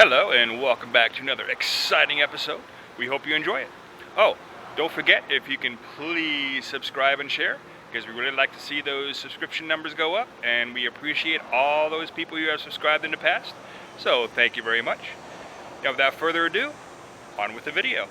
Hello and welcome back to another exciting episode. We hope you enjoy it. Oh, don't forget, if you can please subscribe and share, because we really like to see those subscription numbers go up, and we appreciate all those people who have subscribed in the past. So thank you very much. Now without further ado, on with the video.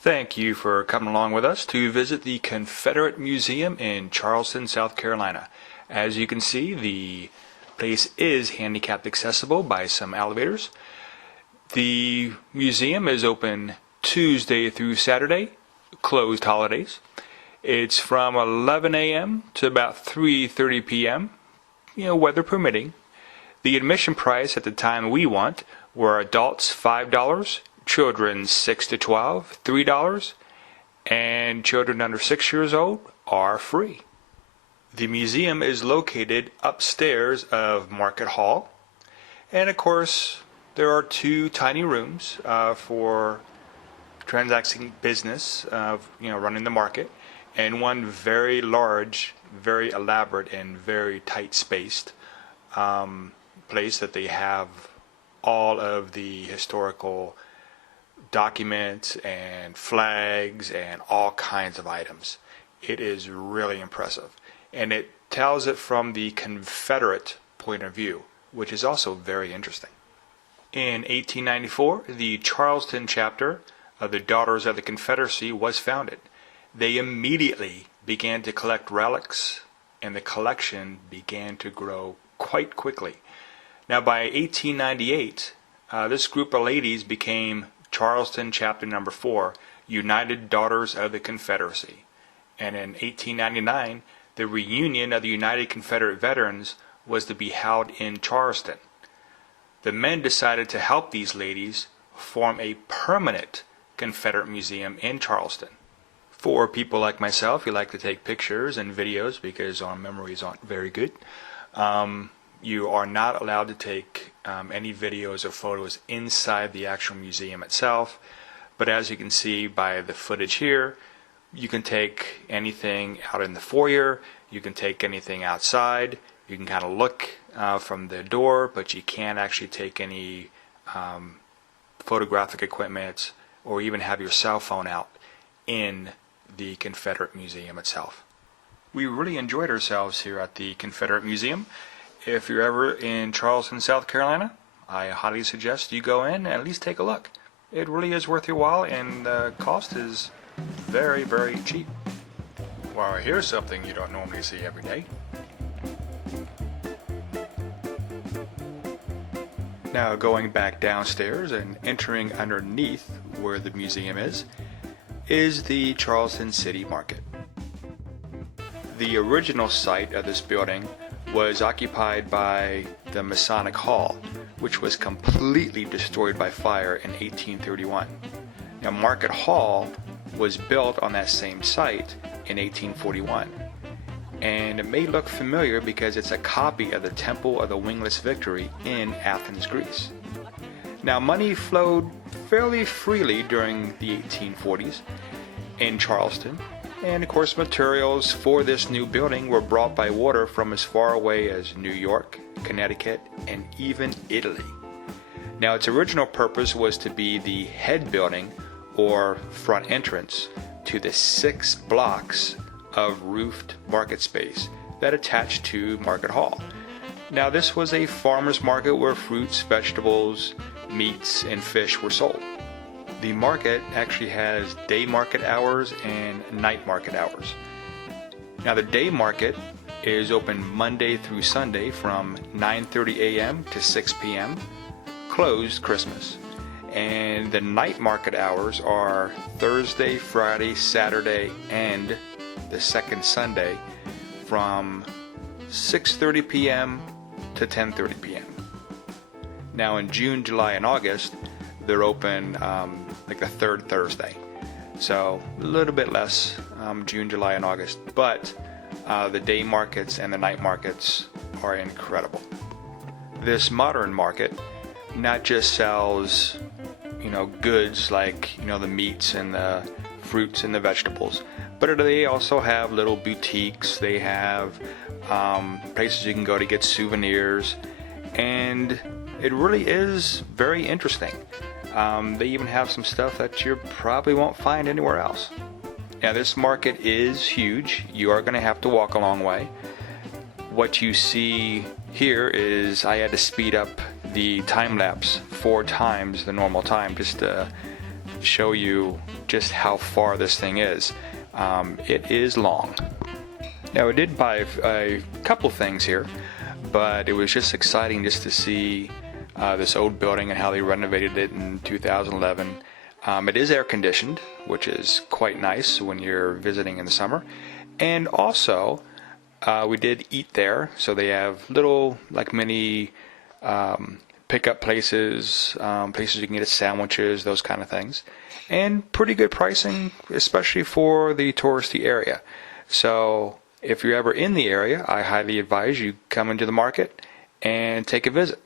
Thank you for coming along with us to visit the Confederate Museum in Charleston, South Carolina. As you can see, the place is handicapped accessible by some elevators. The museum is open Tuesday through Saturday, closed holidays. It's from 11 a.m. to about 3:30 p.m., weather permitting. The admission price at the time we went were adults $5, children 6 to 12, $3, and children under 6 years old are free. The museum is located upstairs of Market Hall, and of course there are two tiny rooms for transacting business of running the market, and one very large, very elaborate, and very tight spaced place that they have all of the historical documents and flags and all kinds of items. It is really impressive, and it tells it from the Confederate point of view, which is also very interesting. In 1894, the Charleston chapter of the Daughters of the Confederacy was founded. They immediately began to collect relics, and the collection began to grow quite quickly. Now by 1898, this group of ladies became Charleston Chapter Number 4, United Daughters of the Confederacy. And in 1899, the reunion of the United Confederate Veterans was to be held in Charleston. The men decided to help these ladies form a permanent Confederate Museum in Charleston. For people like myself who like to take pictures and videos because our memories aren't very good, you are not allowed to take any videos or photos inside the actual museum itself. But as you can see by the footage here, you can take anything out in the foyer, you can take anything outside, you can kind of look from the door, but you can't actually take any photographic equipment or even have your cell phone out in the Confederate Museum itself. We really enjoyed ourselves here at the Confederate Museum. If you're ever in Charleston, South Carolina, I highly suggest you go in and at least take a look. It really is worth your while, and the cost is very, very cheap. Well, here's something you don't normally see every day. Now going back downstairs and entering underneath where the museum is the Charleston City Market. The original site of this building was occupied by the Masonic Hall, which was completely destroyed by fire in 1831. Now Market Hall was built on that same site in 1841, and it may look familiar because it's a copy of the Temple of the Wingless Victory in Athens, Greece. Now money flowed fairly freely during the 1840s in Charleston, and of course materials for this new building were brought by water from as far away as New York, Connecticut, and even Italy. Now its original purpose was to be the head building or front entrance to the 6 blocks of roofed market space that attached to Market Hall. Now this was a farmer's market where fruits, vegetables, meats, and fish were sold. The market actually has day market hours and night market hours. Now the day market is open Monday through Sunday from 9:30 a.m. to 6 p.m., closed Christmas. And the night market hours are Thursday, Friday, Saturday, and the second Sunday from 6:30 p.m. to 10:30 p.m. Now in June, July, and August, they're open like the third Thursday. So a little bit less June, July, and August. But the day markets and the night markets are incredible. This modern market not just sells goods like the meats and the fruits and the vegetables, but they also have little boutiques. They have places you can go to get souvenirs, and it really is very interesting. They even have some stuff that you probably won't find anywhere else. Now, this market is huge. You are going to have to walk a long way. What you see here is I had to speed up the time lapse 4 times the normal time just to show you just how far this thing is. It is long. Now, I did buy a couple things here, but it was just exciting just to see this old building and how they renovated it in 2011. It is air conditioned, which is quite nice when you're visiting in the summer. And also, we did eat there, so they have little mini pickup places, places you can get sandwiches, those kind of things, and pretty good pricing, especially for the touristy area. So if you're ever in the area, I highly advise you come into the market and take a visit.